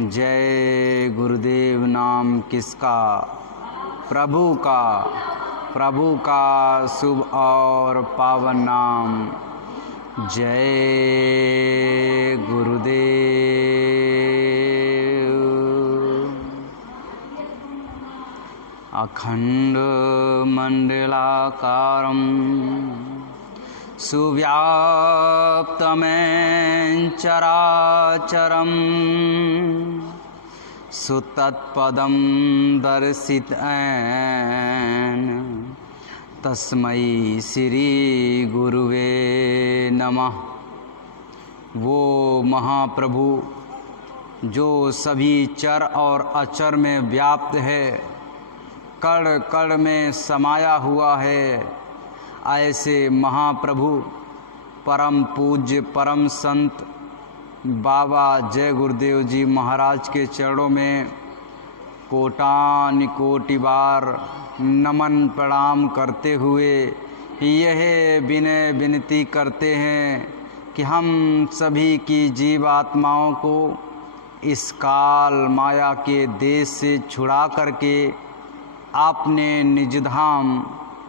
जय गुरुदेव नाम किसका, प्रभु का शुभ और पावन नाम। जय गुरुदेव। अखंड मंडलाकारं सुव्याप्तमेन चराचरं सुतत्पदं दर्शितेन तस्मै श्री गुरुवे नमः। वो महाप्रभु जो सभी चर और अचर में व्याप्त है, कण कण में समाया हुआ है, ऐसे महाप्रभु परम पूज्य परम संत बाबा जय गुरुदेव जी महाराज के चरणों में कोटान कोटि बार नमन प्रणाम करते हुए यह विनय विनती करते हैं कि हम सभी की जीवात्माओं को इस काल माया के देश से छुड़ा करके अपने निज धाम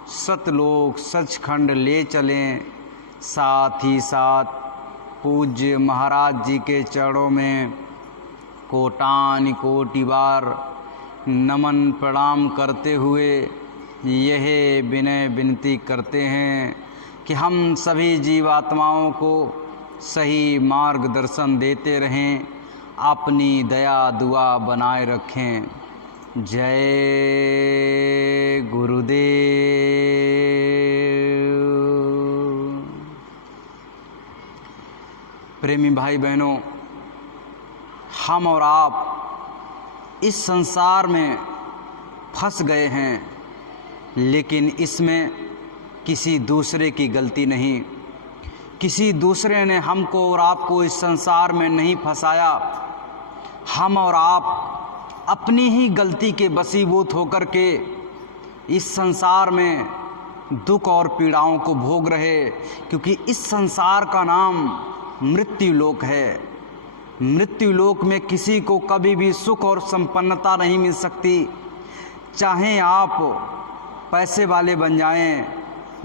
सतलोक सचखंड ले चलें। साथ ही साथ पूज्य महाराज जी के चरणों में कोटान कोटि बार नमन प्रणाम करते हुए यह विनय विनती करते हैं कि हम सभी जीवात्माओं को सही मार्गदर्शन देते रहें, अपनी दया दुआ बनाए रखें। जय गुरुदेव। प्रेमी भाई बहनों, हम और आप इस संसार में फंस गए हैं, लेकिन इसमें किसी दूसरे की गलती नहीं। किसी दूसरे ने हमको और आपको इस संसार में नहीं फंसाया। हम और आप अपनी ही गलती के वशीभूत होकर के इस संसार में दुख और पीड़ाओं को भोग रहे, क्योंकि इस संसार का नाम मृत्यु लोक है। मृत्यु लोक में किसी को कभी भी सुख और संपन्नता नहीं मिल सकती। चाहे आप पैसे वाले बन जाएं,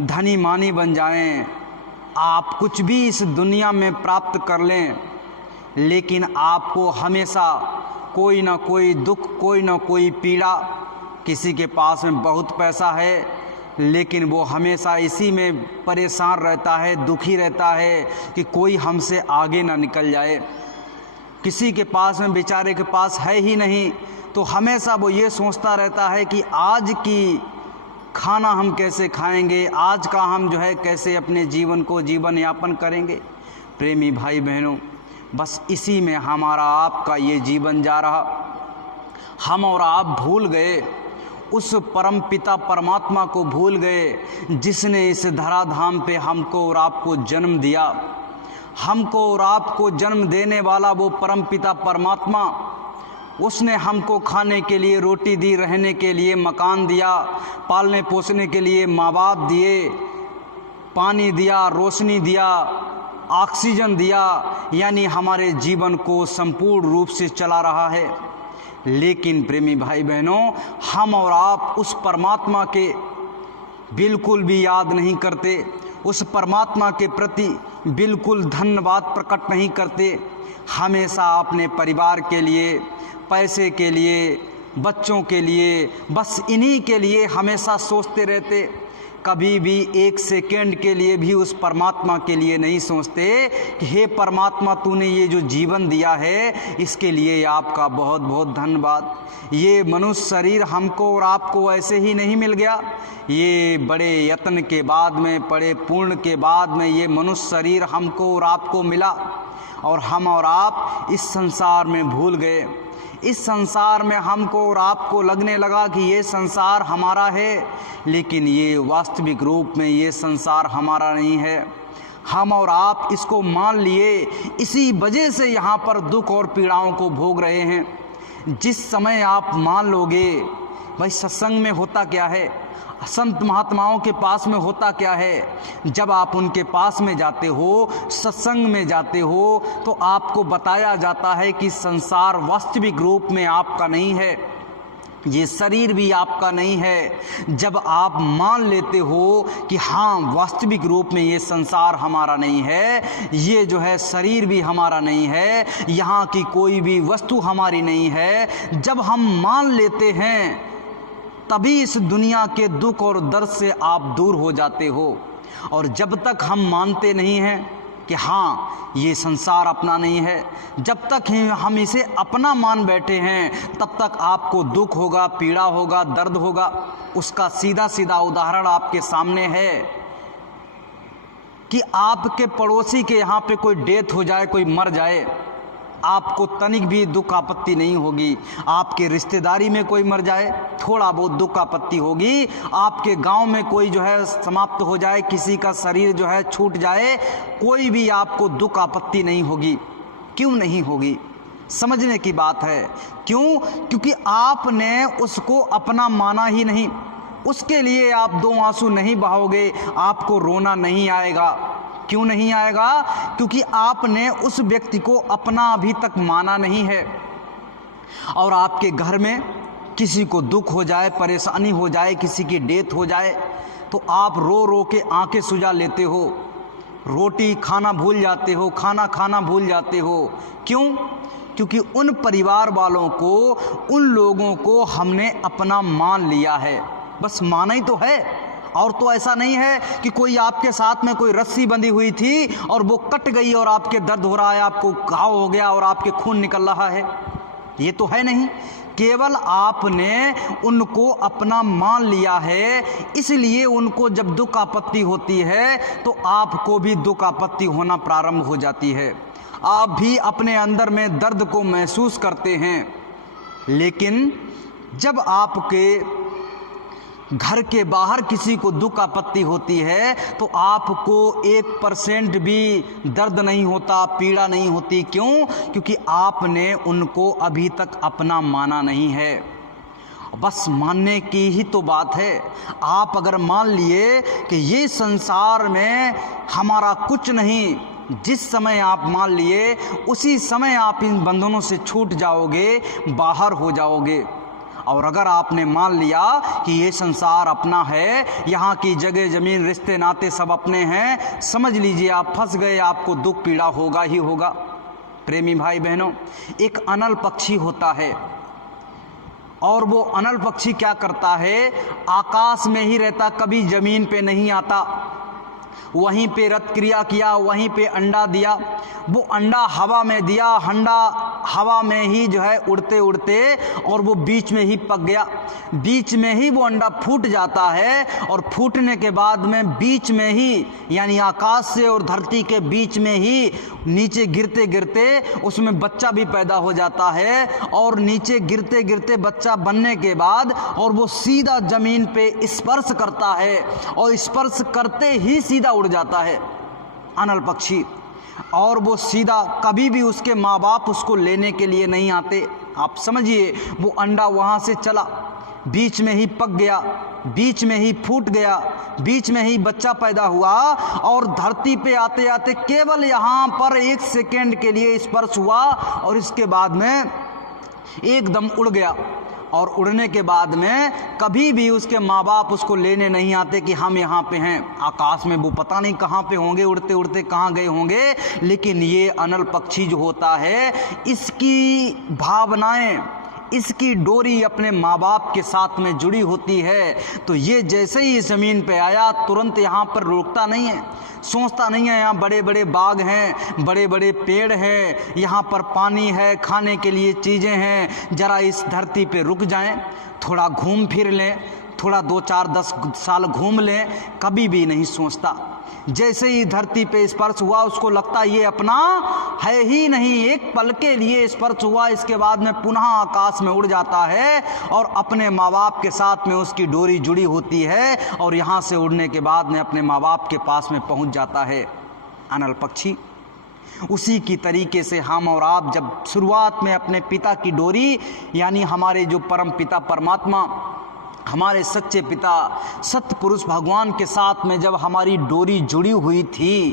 धनी मानी बन जाएं, आप कुछ भी इस दुनिया में प्राप्त कर लें, लेकिन आपको हमेशा कोई ना कोई दुख, कोई ना कोई पीड़ा। किसी के पास में बहुत पैसा है, लेकिन वो हमेशा इसी में परेशान रहता है, दुखी रहता है कि कोई हमसे आगे ना निकल जाए। किसी के पास में बेचारे के पास है ही नहीं, तो हमेशा वो ये सोचता रहता है कि आज की खाना हम कैसे खाएंगे, आज का हम कैसे अपने जीवन को जीवन यापन करेंगे। प्रेमी भाई बहनों, बस इसी में हमारा आपका ये जीवन जा रहा। हम और आप भूल गए उस परम पिता परमात्मा को, भूल गए जिसने इस धराधाम पे हमको और आपको जन्म दिया। हमको और आपको जन्म देने वाला वो परम पिता परमात्मा, उसने हमको खाने के लिए रोटी दी, रहने के लिए मकान दिया, पालने पोसने के लिए माँ बाप दिए, पानी दिया, रोशनी दिया, ऑक्सीजन दिया, यानी हमारे जीवन को संपूर्ण रूप से चला रहा है। लेकिन प्रेमी भाई बहनों, हम और आप उस परमात्मा के बिल्कुल भी याद नहीं करते, उस परमात्मा के प्रति बिल्कुल धन्यवाद प्रकट नहीं करते। हमेशा अपने परिवार के लिए, पैसे के लिए, बच्चों के लिए, बस इन्हीं के लिए हमेशा सोचते रहते। कभी भी एक सेकंड के लिए भी उस परमात्मा के लिए नहीं सोचते कि हे परमात्मा, तूने ये जो जीवन दिया है इसके लिए आपका बहुत बहुत धन्यवाद। ये मनुष्य शरीर हमको और आपको ऐसे ही नहीं मिल गया। ये बड़े यत्न के बाद में, बड़े पूर्ण के बाद में ये मनुष्य शरीर हमको और आपको मिला, और हम और आप इस संसार में भूल गए। इस संसार में हमको और आपको लगने लगा कि ये संसार हमारा है, लेकिन ये वास्तविक रूप में ये संसार हमारा नहीं है। हम और आप इसको मान लिए, इसी वजह से यहाँ पर दुख और पीड़ाओं को भोग रहे हैं। जिस समय आप मान लोगे, भाई सत्संग में होता क्या है, संत महात्माओं के पास में होता क्या है, जब आप उनके पास में जाते हो, सत्संग में जाते हो, तो आपको बताया जाता है कि संसार वास्तविक रूप में आपका नहीं है, ये शरीर भी आपका नहीं है। जब आप मान लेते हो कि हाँ वास्तविक रूप में ये संसार हमारा नहीं है, ये जो है शरीर भी हमारा नहीं है, यहाँ की कोई भी वस्तु हमारी नहीं है, जब हम मान लेते हैं तभी इस दुनिया के दुख और दर्द से आप दूर हो जाते हो। और जब तक हम मानते नहीं हैं कि हाँ ये संसार अपना नहीं है, जब तक हम इसे अपना मान बैठे हैं, तब तक आपको दुख होगा, पीड़ा होगा, दर्द होगा। उसका सीधा सीधा उदाहरण आपके सामने है कि आपके पड़ोसी के यहाँ पे कोई डेथ हो जाए, कोई मर जाए, आपको तनिक भी दुख आपत्ति नहीं होगी। आपके रिश्तेदारी में कोई मर जाए, थोड़ा बहुत दुख आपत्ति होगी। आपके गांव में कोई जो है समाप्त हो जाए, किसी का शरीर जो है छूट जाए, कोई भी आपको दुख आपत्ति नहीं होगी। क्यों नहीं होगी? समझने की बात है। क्यों? क्योंकि आपने उसको अपना माना ही नहीं। उसके लिए आप दो आंसू नहीं बहाओगे, आपको रोना नहीं आएगा। क्यों नहीं आएगा? क्योंकि आपने उस व्यक्ति को अपना अभी तक माना नहीं है। और आपके घर में किसी को दुख हो जाए, परेशानी हो जाए, किसी की डेथ हो जाए, तो आप रो रो के आंखें सुझा लेते हो, रोटी खाना भूल जाते हो, खाना खाना भूल जाते हो। क्यों? क्योंकि उन परिवार वालों को, उन लोगों को हमने अपना मान लिया है। बस माना ही तो है। और तो ऐसा नहीं है कि कोई आपके साथ में कोई रस्सी बंधी हुई थी और वो कट गई और आपके दर्द हो रहा है, आपको घाव हो गया और आपके खून निकल रहा है। ये तो है नहीं। केवल आपने उनको अपना मान लिया है, इसलिए उनको जब दुख आपत्ति होती है तो आपको भी दुख आपत्ति होना प्रारंभ हो जाती है। आप भी अपने अंदर में दर्द को महसूस करते हैं। लेकिन जब आपके घर के बाहर किसी को दुख आपत्ति होती है तो आपको 1% भी दर्द नहीं होता, पीड़ा नहीं होती। क्यों? क्योंकि आपने उनको अभी तक अपना माना नहीं है। बस मानने की ही तो बात है। आप अगर मान लिए कि ये संसार में हमारा कुछ नहीं, जिस समय आप मान लिए उसी समय आप इन बंधनों से छूट जाओगे, बाहर हो जाओगे। और अगर आपने मान लिया कि ये संसार अपना है, यहाँ की जगह जमीन रिश्ते नाते सब अपने हैं, समझ लीजिए आप फंस गए, आपको दुख पीड़ा होगा ही होगा। प्रेमी भाई बहनों, एक अनल पक्षी होता है और वो अनल पक्षी क्या करता है, आकाश में ही रहता, कभी जमीन पे नहीं आता। वहीं पे रत क्रिया किया, वहीं पे अंडा दिया, वो अंडा हवा में दिया, अंडा हवा में ही जो है उड़ते उड़ते और वो बीच में ही पक गया। बीच में ही वो अंडा फूट जाता है और फूटने के बाद में बीच में ही, यानी आकाश से और धरती के बीच में ही नीचे गिरते गिरते उसमें बच्चा भी पैदा हो जाता है। और नीचे गिरते गिरते बच्चा बनने के बाद और वो सीधा जमीन पे स्पर्श करता है और स्पर्श करते ही सीधा उड़ जाता है अनल पक्षी। और वो सीधा, कभी भी उसके माँ बाप उसको लेने के लिए नहीं आते। आप समझिए, वो अंडा वहाँ से चला, बीच में ही पक गया, बीच में ही फूट गया, बीच में ही बच्चा पैदा हुआ और धरती पे आते आते केवल यहाँ पर 1 सेकेंड के लिए स्पर्श हुआ और इसके बाद में एकदम उड़ गया। और उड़ने के बाद में कभी भी उसके माँ बाप उसको लेने नहीं आते कि हम यहाँ पे हैं। आकाश में वो पता नहीं कहाँ पे होंगे, उड़ते उड़ते कहाँ गए होंगे। लेकिन ये अनल पक्षी जो होता है, इसकी भावनाएं, इसकी डोरी अपने माँ बाप के साथ में जुड़ी होती है। तो ये जैसे ही ज़मीन पे आया तुरंत यहाँ पर रुकता नहीं है, सोचता नहीं है यहाँ बड़े बड़े बाग हैं, बड़े बड़े पेड़ हैं, यहाँ पर पानी है, खाने के लिए चीज़ें हैं, ज़रा इस धरती पे रुक जाएं, थोड़ा घूम फिर लें, थोड़ा 2, 4, 10 साल घूम लें। कभी भी नहीं सोचता। जैसे ही धरती पे स्पर्श हुआ उसको लगता ये अपना है ही नहीं। एक पल के लिए स्पर्श हुआ, इसके बाद में पुनः आकाश में उड़ जाता है और अपने माँ बाप के साथ में उसकी डोरी जुड़ी होती है और यहाँ से उड़ने के बाद में अपने माँ बाप के पास में पहुँच जाता है अनल पक्षी। उसी की तरीके से हम और आप जब शुरुआत में अपने पिता की डोरी, यानी हमारे जो परम पिता परमात्मा हमारे सच्चे पिता सत्य पुरुष भगवान के साथ में जब हमारी डोरी जुड़ी हुई थी,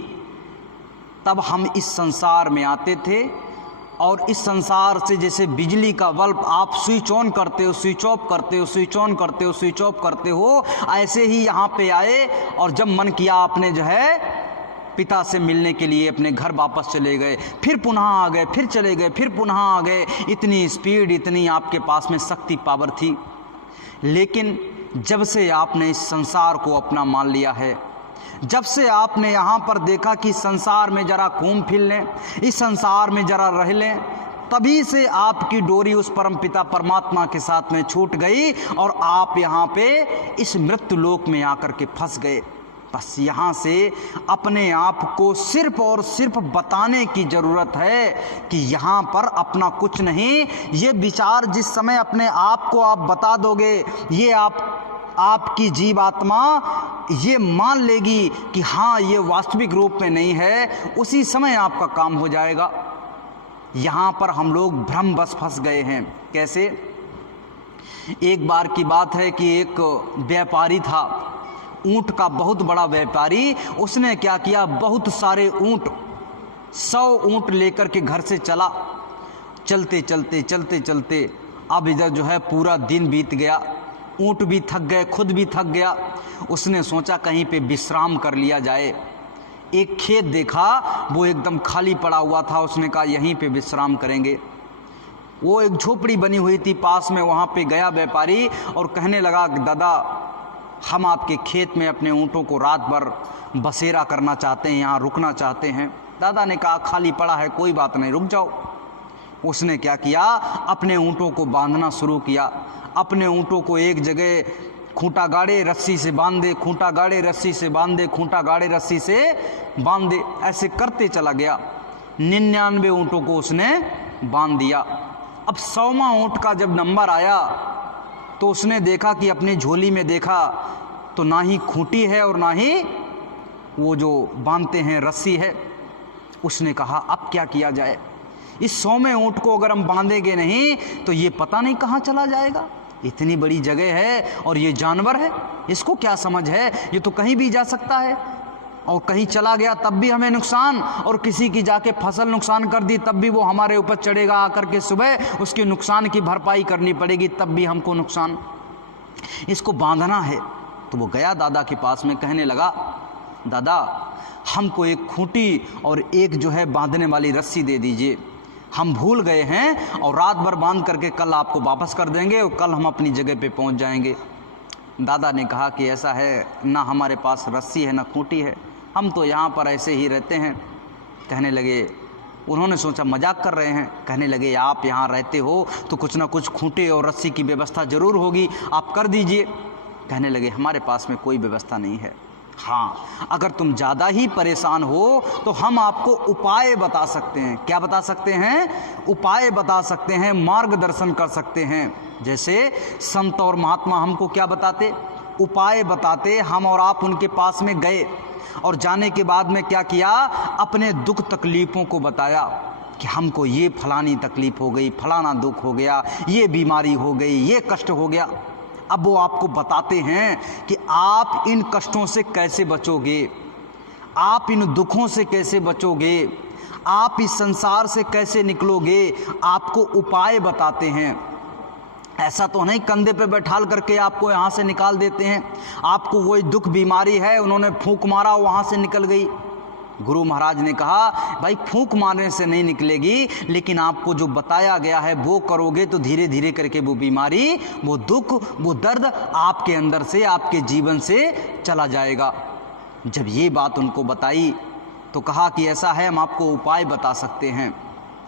तब हम इस संसार में आते थे और इस संसार से जैसे बिजली का बल्ब आप स्विच ऑन करते हो, स्विच ऑफ करते हो, स्विच ऑन करते हो, स्विच ऑफ करते हो, ऐसे ही यहाँ पे आए और जब मन किया आपने जो है पिता से मिलने के लिए अपने घर वापस चले गए, फिर पुनः आ गए, फिर चले गए, फिर पुनः आ गए। इतनी स्पीड, इतनी आपके पास में शक्ति पावर थी। लेकिन जब से आपने इस संसार को अपना मान लिया है, जब से आपने यहाँ पर देखा कि संसार में जरा घूम फिर लें, इस संसार में जरा रह लें, तभी से आपकी डोरी उस परम पिता परमात्मा के साथ में छूट गई और आप यहाँ पे इस मृत्यु लोक में आकर के फंस गए। बस यहाँ से अपने आप को सिर्फ और सिर्फ बताने की ज़रूरत है कि यहाँ पर अपना कुछ नहीं। ये विचार जिस समय अपने आप को आप बता दोगे, ये आपकी जीवात्मा ये मान लेगी कि हाँ ये वास्तविक रूप में नहीं है, उसी समय आपका काम हो जाएगा। यहाँ पर हम लोग भ्रमवश फंस गए हैं। कैसे? एक बार की बात है कि एक व्यापारी था, ऊंट का बहुत बड़ा व्यापारी। उसने क्या किया, बहुत सारे ऊंट, 100 ऊंट लेकर के घर से चला। चलते चलते चलते चलते अब इधर जो है पूरा दिन बीत गया, ऊंट भी थक गए, खुद भी थक गया। उसने सोचा कहीं पे विश्राम कर लिया जाए। एक खेत देखा, वो एकदम खाली पड़ा हुआ था। उसने कहा यहीं पे विश्राम करेंगे। वो एक झोपड़ी बनी हुई थी पास में, वहाँ पे गया व्यापारी और कहने लगा दादा, हम आपके खेत में अपने ऊँटों को रात भर बसेरा करना चाहते हैं, यहाँ रुकना चाहते हैं। दादा ने कहा खाली पड़ा है, कोई बात नहीं, रुक जाओ। उसने क्या किया, अपने ऊँटों को बांधना शुरू किया। अपने ऊँटों को एक जगह खूंटा गाड़े, रस्सी से बांधे, खूंटा गाड़े, रस्सी से बांधे, खूंटा गाड़े, रस्सी से बांधे, ऐसे करते चला गया। 99 ऊँटों को उसने बांध दिया। अब 100वां ऊँट का जब नंबर आया तो उसने देखा कि अपनी झोली में देखा तो ना ही खूंटी है और ना ही वो जो बांधते हैं रस्सी है। उसने कहा अब क्या किया जाए, इस 100वें ऊँट को अगर हम बांधेंगे नहीं तो ये पता नहीं कहाँ चला जाएगा। इतनी बड़ी जगह है और ये जानवर है, इसको क्या समझ है, ये तो कहीं भी जा सकता है और कहीं चला गया तब भी हमें नुकसान, और किसी की जाके फसल नुकसान कर दी तब भी वो हमारे ऊपर चढ़ेगा आकर के, सुबह उसके नुकसान की भरपाई करनी पड़ेगी तब भी हमको नुकसान। इसको बांधना है। तो वो गया दादा के पास में, कहने लगा दादा हमको एक खूंटी और एक जो है बांधने वाली रस्सी दे दीजिए, हम भूल गए हैं और रात भर बांध करके कल आपको वापस कर देंगे और कल हम अपनी जगह पे पहुंच जाएंगे। दादा ने कहा कि ऐसा है, ना हमारे पास रस्सी है ना खूंटी है, हम तो यहाँ पर ऐसे ही रहते हैं। कहने लगे, उन्होंने सोचा मजाक कर रहे हैं। कहने लगे आप यहाँ रहते हो तो कुछ ना कुछ खूंटे और रस्सी की व्यवस्था ज़रूर होगी, आप कर दीजिए। कहने लगे हमारे पास में कोई व्यवस्था नहीं है। हाँ, अगर तुम ज़्यादा ही परेशान हो तो हम आपको उपाय बता सकते हैं। क्या बता सकते हैं? उपाय बता सकते हैं, मार्गदर्शन कर सकते हैं। जैसे संत और महात्मा हमको क्या बताते, उपाय बताते। हम और आप उनके पास में गए और जाने के बाद में क्या किया, अपने दुख तकलीफ़ों को बताया कि हमको ये फलानी तकलीफ़ हो गई, फलाना दुख हो गया, ये बीमारी हो गई, ये कष्ट हो गया। अब वो आपको बताते हैं कि आप इन कष्टों से कैसे बचोगे, आप इन दुखों से कैसे बचोगे, आप इस संसार से कैसे निकलोगे, आपको उपाय बताते हैं। ऐसा तो नहीं कंधे पे बैठाल करके आपको यहाँ से निकाल देते हैं। आपको वही दुख बीमारी है, उन्होंने फूंक मारा वहाँ से निकल गई। गुरु महाराज ने कहा भाई फूंक मारने से नहीं निकलेगी, लेकिन आपको जो बताया गया है वो करोगे तो धीरे धीरे करके वो बीमारी, वो दुख, वो दर्द आपके अंदर से, आपके जीवन से चला जाएगा। जब ये बात उनको बताई तो कहा कि ऐसा है, हम आपको उपाय बता सकते हैं।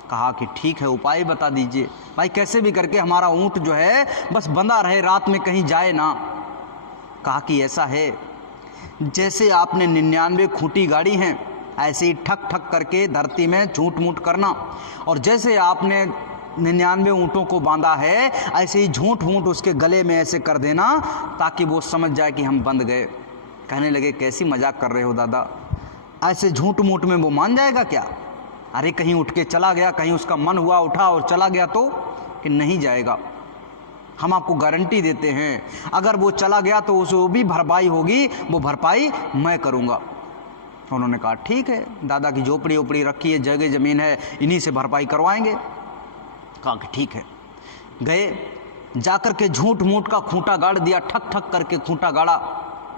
कहा कि ठीक है, उपाय बता दीजिए। भाई कैसे भी करके हमारा ऊँट जो है बस बंधा रहे, रात में कहीं जाए ना। कहा कि ऐसा है, जैसे आपने 99 खूंटी गाड़ी हैं, ऐसे ही ठक ठक करके धरती में झूठ मूठ करना, और जैसे आपने 99 ऊँटों को बांधा है ऐसे ही झूठ मूठ उसके गले में ऐसे कर देना ताकि वो समझ जाए कि हम बंध गए। कहने लगे कैसी मजाक कर रहे हो दादा, ऐसे झूठ मूठ में वो मान जाएगा क्या? अरे कहीं उठ के चला गया, कहीं उसका मन हुआ उठा और चला गया तो कि नहीं जाएगा। हम आपको गारंटी देते हैं, अगर वो चला गया तो उसको भी भरपाई होगी, वो भरपाई मैं करूँगा। उन्होंने कहा ठीक है, दादा की झोपड़ी ओपड़ी रखी है, जगह ज़मीन है, इन्हीं से भरपाई करवाएंगे। कहा कि ठीक है। गए, जाकर के झूठ मूठ का खूंटा गाड़ दिया, ठक ठक करके खूंटा गाड़ा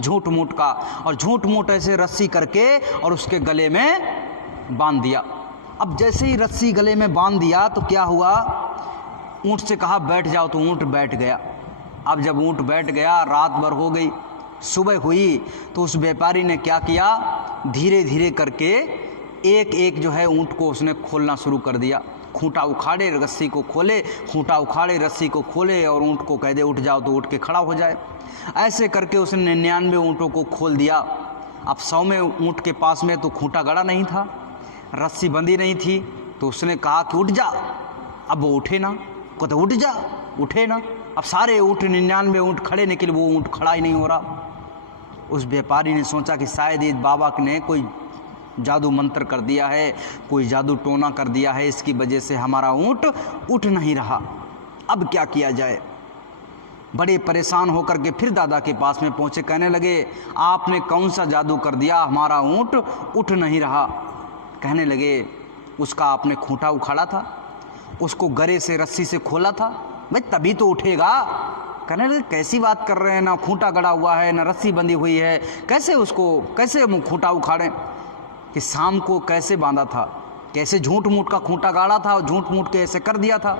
झूठ मूठ का, और झूठ मूठ ऐसे रस्सी करके और उसके गले में बांध दिया। अब जैसे ही रस्सी गले में बांध दिया तो क्या हुआ, ऊँट से कहा बैठ जाओ, तो ऊँट बैठ गया। अब जब ऊँट बैठ गया, रात भर हो गई, सुबह हुई तो उस व्यापारी ने क्या किया, धीरे धीरे करके एक एक जो है ऊँट को उसने खोलना शुरू कर दिया। खूंटा उखाड़े, रस्सी को खोले, खूंटा उखाड़े, रस्सी को खोले, और ऊँट को कह दे उठ जाओ तो उठ के खड़ा हो जाए। ऐसे करके उसने 99 ऊँटों को खोल दिया। अब 100वें ऊँट के पास में तो खूंटा गड़ा नहीं था, रस्सी बंधी नहीं थी, तो उसने कहा कि उठ जा। अब वो उठे ना, कहते उठ जा, उठे ना। अब सारे ऊँट 99 ऊँट खड़े निकले, वो ऊँट खड़ा ही नहीं हो रहा। उस व्यापारी ने सोचा कि शायद इस बाबा ने कोई जादू मंत्र कर दिया है, कोई जादू टोना कर दिया है, इसकी वजह से हमारा ऊँट उठ नहीं रहा। अब क्या किया जाए। बड़े परेशान होकर के फिर दादा के पास में पहुँचे, कहने लगे आपने कौन सा जादू कर दिया, हमारा ऊँट उठ नहीं रहा। कहने लगे उसका आपने खूंटा उखाड़ा था, उसको गरे से रस्सी से खोला था, भाई तभी तो उठेगा। कहने लगे कैसी बात कर रहे हैं, ना खूंटा गड़ा हुआ है, ना रस्सी बंधी हुई है, कैसे उसको, कैसे हम खूंटा उखाड़ें। कि शाम को कैसे बांधा था, कैसे झूठ मूठ का खूंटा गाड़ा था और झूठ मूठ के ऐसे कर दिया था,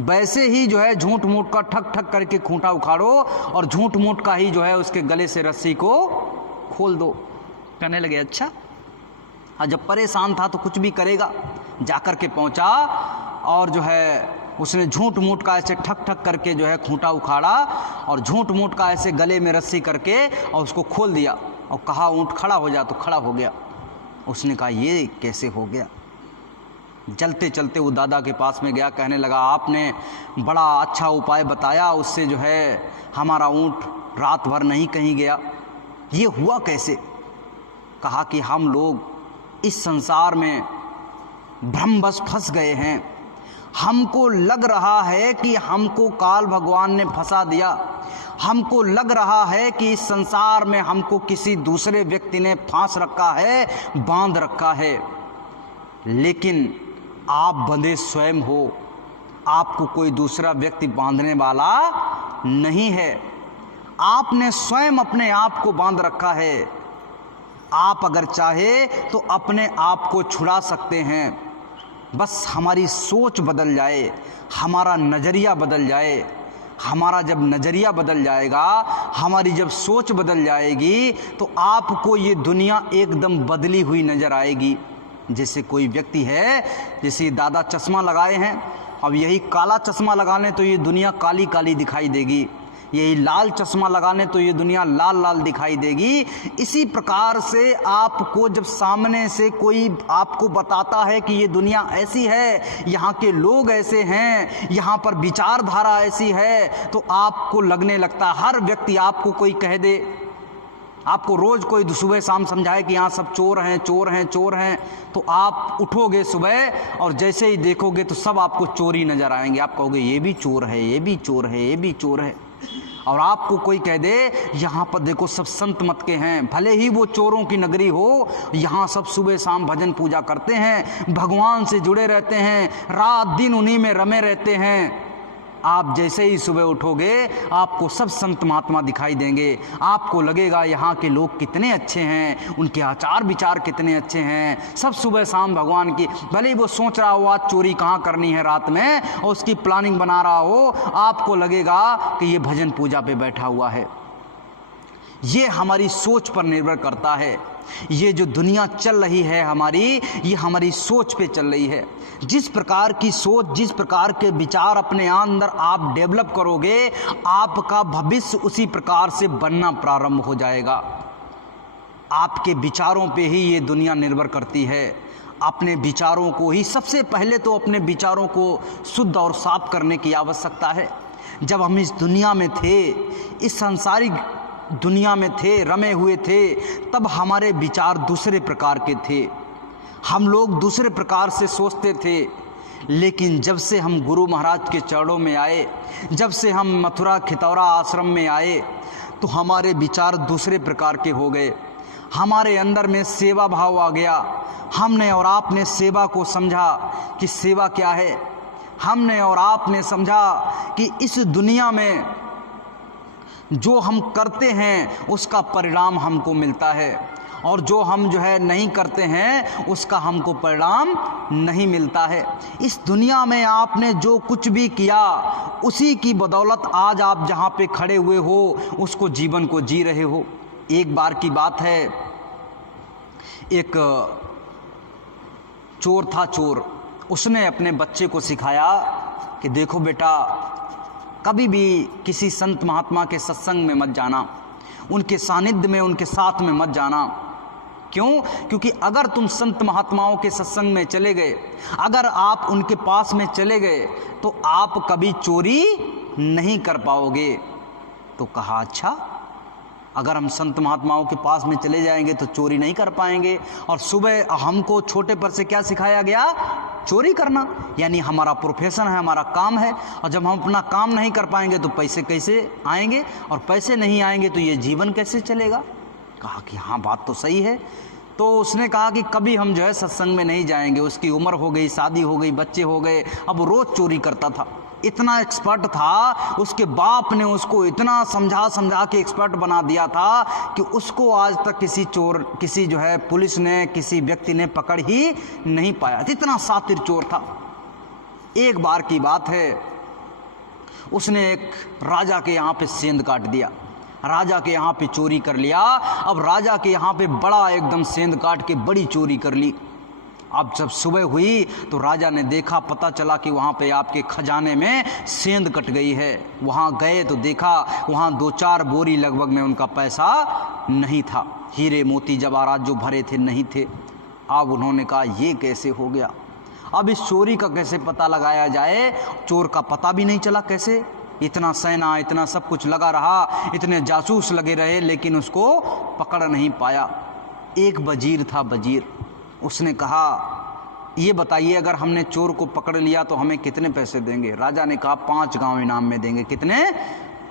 वैसे ही जो है झूठ मूठ का ठक ठक करके खूंटा उखाड़ो और झूठ मूठ का ही जो है उसके गले से रस्सी को खोल दो। कहने लगे अच्छा। हाँ, जब परेशान था तो कुछ भी करेगा, जाकर के पहुंचा और जो है उसने झूठ मूठ का ऐसे ठक ठक करके जो है खूंटा उखाड़ा और झूठ मूठ का ऐसे गले में रस्सी करके और उसको खोल दिया और कहा ऊँट खड़ा हो जा, तो खड़ा हो गया। उसने कहा ये कैसे हो गया। चलते चलते वो दादा के पास में गया, कहने लगा आपने बड़ा अच्छा उपाय बताया, उससे जो है हमारा ऊँट रात भर नहीं कहीं गया, ये हुआ कैसे। कहा कि हम लोग इस संसार में भ्रमवश फंस गए हैं, हमको लग रहा है कि हमको काल भगवान ने फंसा दिया, हमको लग रहा है कि इस संसार में हमको किसी दूसरे व्यक्ति ने फांस रखा है, बांध रखा है। लेकिन आप बंधे स्वयं हो, आपको कोई दूसरा व्यक्ति बांधने वाला नहीं है, आपने स्वयं अपने आप को बांध रखा है। आप अगर चाहे तो अपने आप को छुड़ा सकते हैं, बस हमारी सोच बदल जाए, हमारा नज़रिया बदल जाए। हमारा जब नज़रिया बदल जाएगा, हमारी जब सोच बदल जाएगी, तो आपको ये दुनिया एकदम बदली हुई नज़र आएगी। जैसे कोई व्यक्ति है, जैसे दादा चश्मा लगाए हैं, अब यही काला चश्मा लगाने तो ये दुनिया काली काली दिखाई देगी, यही लाल चश्मा लगाने तो ये दुनिया लाल लाल दिखाई देगी। इसी प्रकार से आपको जब सामने से कोई आपको बताता है कि ये दुनिया ऐसी है, यहाँ के लोग ऐसे हैं, यहाँ पर विचारधारा ऐसी है, तो आपको लगने लगता है, हर व्यक्ति आपको कोई कह दे, आपको रोज़ कोई सुबह शाम समझाए कि यहाँ सब चोर हैं चोर हैं चोर हैं, तो आप उठोगे सुबह और जैसे ही देखोगे तो सब आपको चोरी नज़र आएंगे। आप कहोगे ये भी चोर है, ये भी चोर है, ये भी चोर है। और आपको कोई कह दे यहाँ पर देखो सब संत मत के हैं, भले ही वो चोरों की नगरी हो, यहाँ सब सुबह शाम भजन पूजा करते हैं, भगवान से जुड़े रहते हैं, रात दिन उन्हीं में रमे रहते हैं। आप जैसे ही सुबह उठोगे आपको सब संत महात्मा दिखाई देंगे, आपको लगेगा यहाँ के लोग कितने अच्छे हैं, उनके आचार विचार कितने अच्छे हैं, सब सुबह शाम भगवान की, भले ही वो सोच रहा हो आज चोरी कहाँ करनी है रात में और उसकी प्लानिंग बना रहा हो, आपको लगेगा कि ये भजन पूजा पे बैठा हुआ है। ये हमारी सोच पर निर्भर करता है। ये जो दुनिया चल रही है हमारी, ये हमारी सोच पे चल रही है। जिस प्रकार की सोच, जिस प्रकार के विचार अपने अंदर आप डेवलप करोगे, आपका भविष्य उसी प्रकार से बनना प्रारंभ हो जाएगा। आपके विचारों पे ही ये दुनिया निर्भर करती है। अपने विचारों को ही, सबसे पहले तो अपने विचारों को शुद्ध और साफ करने की आवश्यकता है। जब हम इस दुनिया में थे, इस सांसारिक दुनिया में थे, रमे हुए थे, तब हमारे विचार दूसरे प्रकार के थे, हम लोग दूसरे प्रकार से सोचते थे। लेकिन जब से हम गुरु महाराज के चरणों में आए, जब से हम मथुरा खितौरा आश्रम में आए, तो हमारे विचार दूसरे प्रकार के हो गए। हमारे अंदर में सेवा भाव आ गया। हमने और आपने सेवा को समझा कि सेवा क्या है। हमने और आपने समझा कि इस दुनिया में जो हम करते हैं उसका परिणाम हमको मिलता है, और जो हम नहीं करते हैं उसका हमको परिणाम नहीं मिलता है। इस दुनिया में आपने जो कुछ भी किया उसी की बदौलत आज आप जहाँ पे खड़े हुए हो उसको जीवन को जी रहे हो। एक बार की बात है, एक चोर था। चोर उसने अपने बच्चे को सिखाया कि देखो बेटा, कभी भी किसी संत महात्मा के सत्संग में मत जाना, उनके सानिध्य में, उनके साथ में मत जाना। क्यों? क्योंकि अगर तुम संत महात्माओं के सत्संग में चले गए, अगर आप उनके पास में चले गए, तो आप कभी चोरी नहीं कर पाओगे। तो कहा अच्छा, अगर हम संत महात्माओं के पास में चले जाएंगे तो चोरी नहीं कर पाएंगे। और सुबह हमको छोटे पर से क्या सिखाया गया? चोरी करना, यानी हमारा प्रोफेशन है, हमारा काम है। और जब हम अपना काम नहीं कर पाएंगे तो पैसे कैसे आएंगे, और पैसे नहीं आएंगे तो ये जीवन कैसे चलेगा। कहा कि हाँ, बात तो सही है। तो उसने कहा कि कभी हम सत्संग में नहीं जाएंगे। उसकी उम्र हो गई, शादी हो गई, बच्चे हो गए, अब रोज़ चोरी करता था। इतना एक्सपर्ट था, उसके बाप ने उसको इतना समझा समझा के एक्सपर्ट बना दिया था कि उसको आज तक किसी पुलिस ने, किसी व्यक्ति ने पकड़ ही नहीं पाया। इतना शातिर चोर था। एक बार की बात है, उसने एक राजा के यहाँ पे सेंध काट दिया, राजा के यहाँ पे चोरी कर लिया। अब राजा के यहाँ पे बड़ा एकदम सेंध काट के बड़ी चोरी कर ली। अब जब सुबह हुई तो राजा ने देखा, पता चला कि वहाँ पे आपके खजाने में सेंध कट गई है। वहाँ गए तो देखा वहाँ 2-4 बोरी लगभग में उनका पैसा नहीं था। हीरे मोती जवाहरात जो भरे थे नहीं थे। अब उन्होंने कहा ये कैसे हो गया, अब इस चोरी का कैसे पता लगाया जाए। चोर का पता भी नहीं चला कैसे। इतना सेना, इतना सब कुछ लगा रहा, इतने जासूस लगे रहे, लेकिन उसको पकड़ नहीं पाया। एक वजीर था, वजीर। उसने कहा ये बताइए, अगर हमने चोर को पकड़ लिया तो हमें कितने पैसे देंगे। राजा ने कहा 5 गांव इनाम में देंगे। कितने?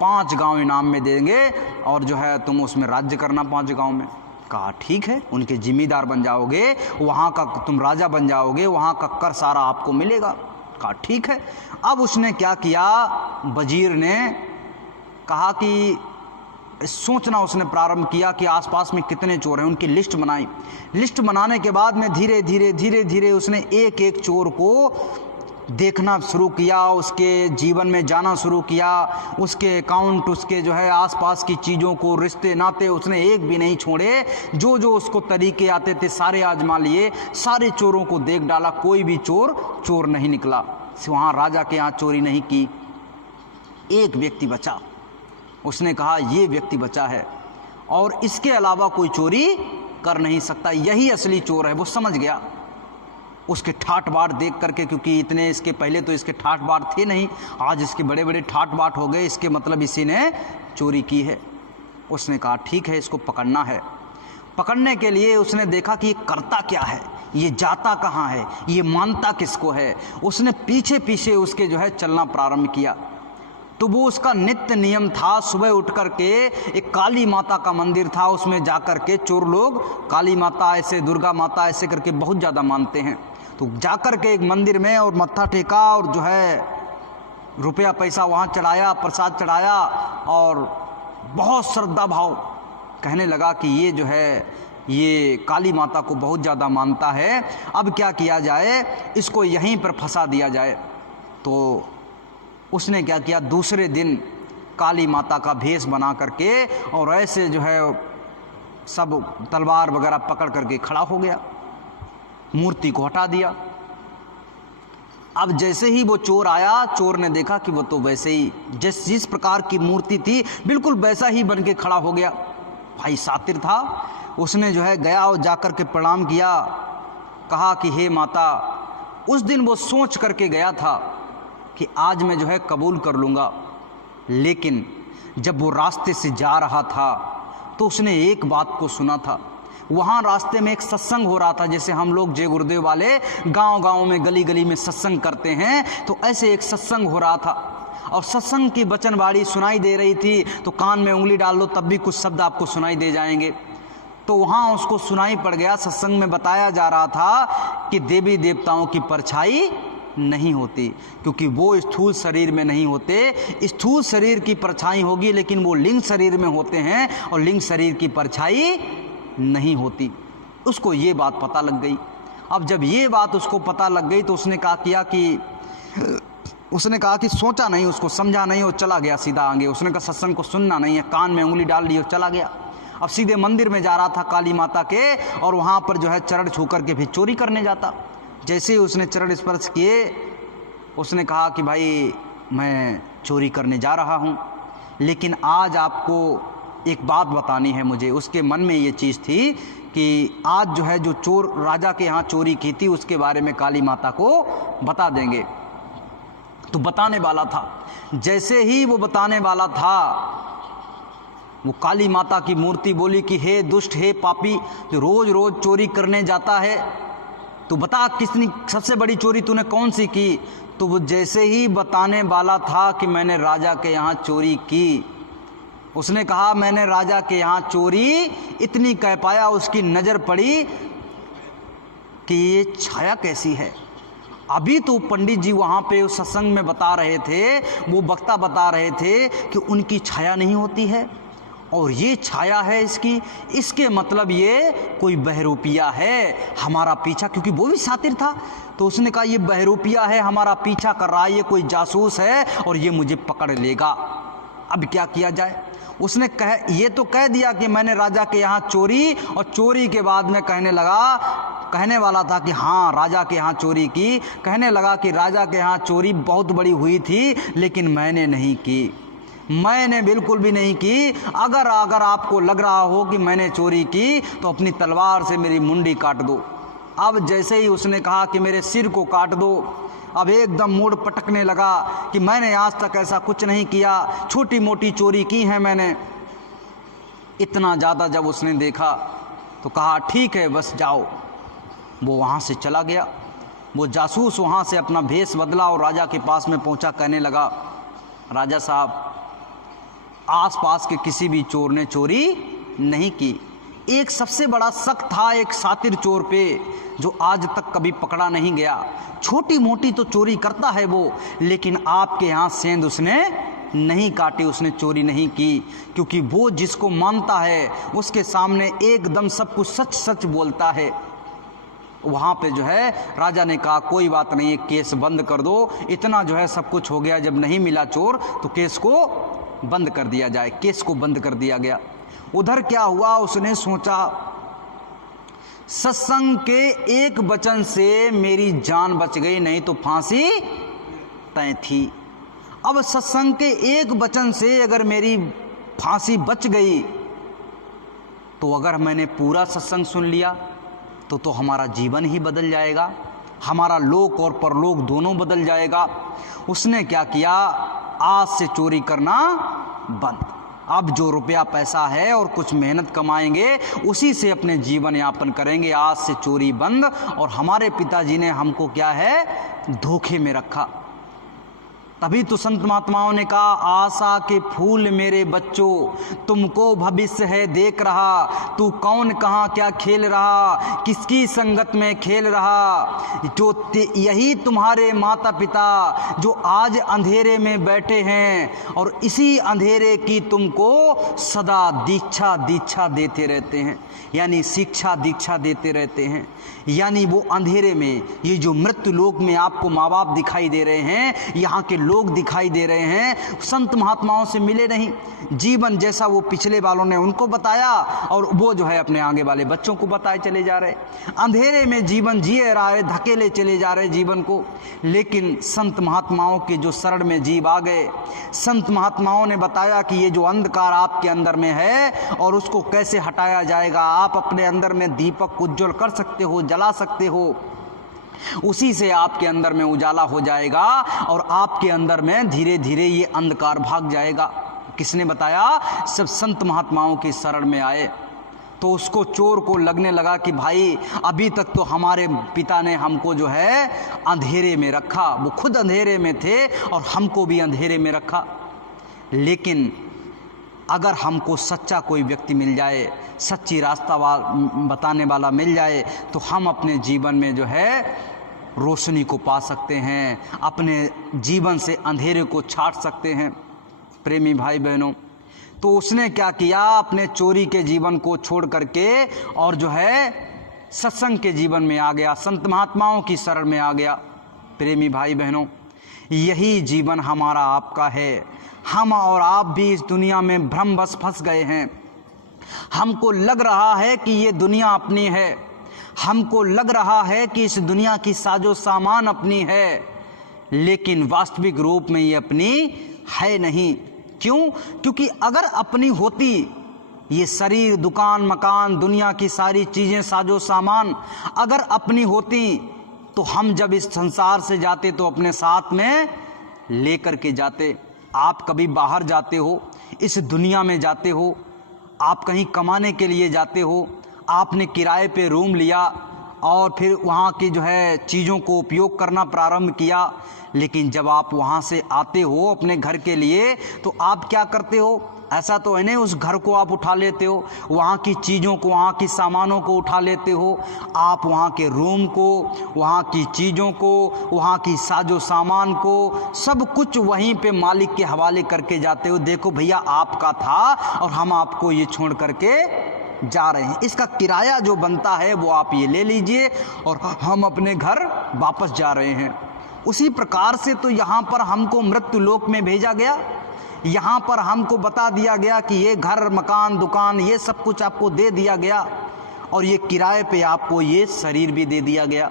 5 गांव इनाम में देंगे, और तुम उसमें राज्य करना 5 गांव में। कहा ठीक है, उनके जिम्मेदार बन जाओगे, वहाँ का तुम राजा बन जाओगे, वहाँ का कर सारा आपको मिलेगा। कहा ठीक है। अब उसने क्या किया, वजीर ने कहा कि सोचना उसने प्रारंभ किया कि आसपास में कितने चोर हैं, उनकी लिस्ट बनाई। लिस्ट बनाने के बाद में धीरे धीरे उसने एक एक चोर को देखना शुरू किया, उसके जीवन में जाना शुरू किया, उसके अकाउंट, उसके आसपास की चीज़ों को, रिश्ते नाते उसने एक भी नहीं छोड़े। जो उसको तरीके आते थे सारे आजमा लिए, सारे चोरों को देख डाला, कोई भी चोर नहीं निकला। वहाँ राजा के यहाँ चोरी नहीं की। एक व्यक्ति बचा। उसने कहा ये व्यक्ति बचा है और इसके अलावा कोई चोरी कर नहीं सकता, यही असली चोर है। वो समझ गया उसके ठाट बाट देख करके, क्योंकि इतने इसके पहले तो इसके ठाट बाट थे नहीं, आज इसके बड़े बड़े ठाट बाट हो गए, इसके मतलब इसी ने चोरी की है। उसने कहा ठीक है, इसको पकड़ना है। पकड़ने के लिए उसने देखा कि ये करता क्या है, ये जाता कहाँ है, ये मानता किसको है। उसने पीछे पीछे उसके चलना प्रारंभ किया। तो वो उसका नित्य नियम था, सुबह उठ कर के एक काली माता का मंदिर था, उसमें जाकर के चोर लोग काली माता ऐसे, दुर्गा माता ऐसे करके बहुत ज़्यादा मानते हैं। तो जाकर के एक मंदिर में और मत्था टेका और रुपया पैसा वहाँ चढ़ाया, प्रसाद चढ़ाया, और बहुत श्रद्धा भाव कहने लगा कि ये काली माता को बहुत ज़्यादा मानता है, अब क्या किया जाए, इसको यहीं पर फंसा दिया जाए। तो उसने क्या किया, दूसरे दिन काली माता का भेष बना करके और ऐसे सब तलवार वगैरह पकड़ करके खड़ा हो गया, मूर्ति को हटा दिया। अब जैसे ही वो चोर आया, चोर ने देखा कि वो तो वैसे ही जिस प्रकार की मूर्ति थी बिल्कुल वैसा ही बन के खड़ा हो गया। भाई शातिर था, उसने गया और जाकर के प्रणाम किया, कहा कि हे माता, उस दिन वो सोच करके गया था कि आज मैं कबूल कर लूँगा, लेकिन जब वो रास्ते से जा रहा था तो उसने एक बात को सुना था। वहाँ रास्ते में एक सत्संग हो रहा था। जैसे हम लोग जय गुरुदेव वाले गांव-गांव में गली गली में सत्संग करते हैं, तो ऐसे एक सत्संग हो रहा था और सत्संग की वचनबाड़ी सुनाई दे रही थी। तो कान में उंगली डाल दो तब भी कुछ शब्द आपको सुनाई दे जाएंगे। तो वहाँ उसको सुनाई पड़ गया, सत्संग में बताया जा रहा था कि देवी देवताओं की परछाई नहीं होती, क्योंकि वो स्थूल शरीर में नहीं होते। स्थूल शरीर की परछाई होगी लेकिन वो लिंग शरीर में होते हैं और लिंग शरीर की परछाई नहीं होती। उसको ये बात पता लग गई। अब जब ये बात उसको पता लग गई तो उसने कहा कि सोचा नहीं, उसको समझा नहीं और चला गया सीधा आगे। उसने कहा सत्संग को सुनना नहीं है, कान में उंगली डाल ली और चला गया। अब सीधे मंदिर में जा रहा था काली माता के, और वहाँ पर जो है चरण छू करके फिर चोरी करने जाता। जैसे ही उसने चरण स्पर्श किए, उसने कहा कि भाई मैं चोरी करने जा रहा हूँ, लेकिन आज आपको एक बात बतानी है मुझे। उसके मन में ये चीज़ थी कि आज जो है जो चोर राजा के यहाँ चोरी की थी उसके बारे में काली माता को बता देंगे। तो बताने वाला था। जैसे ही वो बताने वाला था, वो काली माता की मूर्ति बोली कि हे दुष्ट, हे पापी, जो रोज रोज चोरी करने जाता है, तो बता कितनी सबसे बड़ी चोरी तूने कौन सी की। तो वो जैसे ही बताने वाला था कि मैंने राजा के यहाँ चोरी की, उसने कहा मैंने राजा के यहाँ चोरी, इतनी कह पाया उसकी नज़र पड़ी कि ये छाया कैसी है। अभी तो पंडित जी वहाँ पे उस सत्संग में बता रहे थे, वो वक्ता बता रहे थे कि उनकी छाया नहीं होती है और ये छाया है इसकी, इसके मतलब ये कोई बहरूपिया है हमारा पीछा, क्योंकि वो भी सातिर था। तो उसने कहा ये बहरूपिया है, हमारा पीछा कर रहा है, ये कोई जासूस है और ये मुझे पकड़ लेगा। अब क्या किया जाए। उसने ये तो कह दिया कि मैंने राजा के यहाँ चोरी, और चोरी के बाद में कहने वाला था कि हाँ राजा के यहाँ चोरी की। कहने लगा कि राजा के यहाँ चोरी बहुत बड़ी हुई थी लेकिन मैंने नहीं की, मैंने बिल्कुल भी नहीं की। अगर आपको लग रहा हो कि मैंने चोरी की तो अपनी तलवार से मेरी मुंडी काट दो। अब जैसे ही उसने कहा कि मेरे सिर को काट दो, अब एकदम मूड पटकने लगा कि मैंने आज तक ऐसा कुछ नहीं किया, छोटी मोटी चोरी की है मैंने। इतना ज़्यादा जब उसने देखा तो कहा ठीक है बस जाओ। वो वहाँ से चला गया। वो जासूस वहाँ से अपना भेष बदला और राजा के पास में पहुँचा। कहने लगा राजा साहब, आसपास के किसी भी चोर ने चोरी नहीं की। एक सबसे बड़ा शक था एक सातिर चोर पे, जो आज तक कभी पकड़ा नहीं गया। छोटी मोटी तो चोरी करता है वो, लेकिन आपके यहाँ सेंध उसने नहीं काटी, उसने चोरी नहीं की, क्योंकि वो जिसको मानता है उसके सामने एकदम सब कुछ सच सच बोलता है। वहाँ पे जो है राजा ने कहा कोई बात नहीं, केस बंद कर दो। इतना जो है सब कुछ हो गया, जब नहीं मिला चोर तो केस को बंद कर दिया जाए। केस को बंद कर दिया गया। उधर क्या हुआ, उसने सोचा सत्संग के एक वचन से मेरी जान बच गई, नहीं तो फांसी तय थी। अब सत्संग के एक वचन से अगर मेरी फांसी बच गई, तो अगर मैंने पूरा सत्संग सुन लिया तो हमारा जीवन ही बदल जाएगा, हमारा लोक और परलोक दोनों बदल जाएगा। उसने क्या किया, आज से चोरी करना बंद। अब जो रुपया पैसा है और कुछ मेहनत कमाएंगे उसी से अपने जीवन यापन करेंगे। आज से चोरी बंद। और हमारे पिताजी ने हमको क्या है, धोखे में रखा। तभी तो संत महात्माओं ने कहा आशा के फूल मेरे बच्चों, तुमको भविष्य है देख रहा, तू कौन कहाँ क्या खेल रहा, किसकी संगत में खेल रहा। जो यही तुम्हारे माता पिता जो आज अंधेरे में बैठे हैं और इसी अंधेरे की तुमको सदा दीक्षा देते रहते हैं, यानी शिक्षा दीक्षा देते रहते हैं। यानी वो अंधेरे में, ये जो मृत्यु लोक में आपको माँ बाप दिखाई दे रहे हैं, यहाँ के लोग दिखाई दे रहे हैं, संत महात्माओं से मिले नहीं। जीवन जैसा वो पिछले वालों ने उनको बताया और वो जो है अपने आगे वाले बच्चों को बताए चले जा रहे। अंधेरे में जीवन जिए रहे, धकेले चले जा रहे जीवन को। लेकिन संत महात्माओं के जो शरण में जीव आ गए, संत महात्माओं ने बताया कि ये जो अंधकार आपके अंदर में है और उसको कैसे हटाया जाएगा। आप अपने अंदर में दीपक उज्जवल कर सकते हो, जला सकते हो, उसी से आपके अंदर में उजाला हो जाएगा और आपके अंदर में धीरे धीरे ये अंधकार भाग जाएगा। किसने बताया? सब संत महात्माओं की शरण में आए। तो उसको चोर को लगने लगा कि भाई अभी तक तो हमारे पिता ने हमको जो है अंधेरे में रखा, वो खुद अंधेरे में थे और हमको भी अंधेरे में रखा, लेकिन अगर हमको सच्चा कोई व्यक्ति मिल जाए, सच्ची रास्ता बताने वाला मिल जाए, तो हम अपने जीवन में जो है रोशनी को पा सकते हैं, अपने जीवन से अंधेरे को छाट सकते हैं। प्रेमी भाई बहनों, तो उसने क्या किया, अपने चोरी के जीवन को छोड़ करके और जो है सत्संग के जीवन में आ गया, संत महात्माओं की शरण में आ गया। प्रेमी भाई बहनों, यही जीवन हमारा आपका है। हम और आप भी इस दुनिया में भ्रमवश फंस गए हैं। हमको लग रहा है कि ये दुनिया अपनी है, हमको लग रहा है कि इस दुनिया की साजो सामान अपनी है, लेकिन वास्तविक रूप में ये अपनी है नहीं। क्यों? क्योंकि अगर अपनी होती, ये शरीर, दुकान, मकान, दुनिया की सारी चीज़ें, साजो सामान अगर अपनी होती, तो हम जब इस संसार से जाते तो अपने साथ में लेकर के जाते। आप कभी बाहर जाते हो, इस दुनिया में जाते हो, आप कहीं कमाने के लिए जाते हो, आपने किराए पे रूम लिया और फिर वहाँ की जो है चीज़ों को उपयोग करना प्रारंभ किया, लेकिन जब आप वहाँ से आते हो अपने घर के लिए, तो आप क्या करते हो? ऐसा तो है नहीं उस घर को आप उठा लेते हो, वहाँ की चीज़ों को, वहाँ की सामानों को उठा लेते हो। आप वहाँ के रूम को, वहाँ की चीज़ों को, वहाँ की साजो सामान को, सब कुछ वहीं पे मालिक के हवाले करके जाते हो। देखो भैया, आपका था और हम आपको ये छोड़ करके जा रहे हैं, इसका किराया जो बनता है वो आप ये ले लीजिए और हम अपने घर वापस जा रहे हैं। उसी प्रकार से तो यहाँ पर हमको मृत्यु लोक में भेजा गया, यहाँ पर हमको बता दिया गया कि ये घर, मकान, दुकान, ये सब कुछ आपको दे दिया गया और ये किराए पे आपको ये शरीर भी दे दिया गया।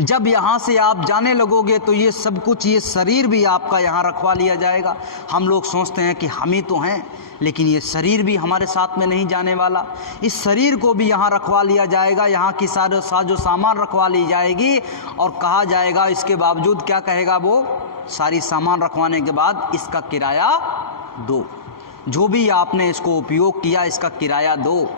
जब यहाँ से आप जाने लगोगे तो ये सब कुछ, ये शरीर भी आपका यहाँ रखवा लिया जाएगा। हम लोग सोचते हैं कि हम ही तो हैं, लेकिन ये शरीर भी हमारे साथ में नहीं जाने वाला। इस शरीर को भी यहाँ रखवा लिया जाएगा, यहाँ की साजो सामान रखवा ली जाएगी और कहा जाएगा, इसके बावजूद क्या कहेगा वो, सारी सामान रखवाने के बाद इसका किराया दो, जो भी आपने इसको उपयोग किया इसका किराया दो।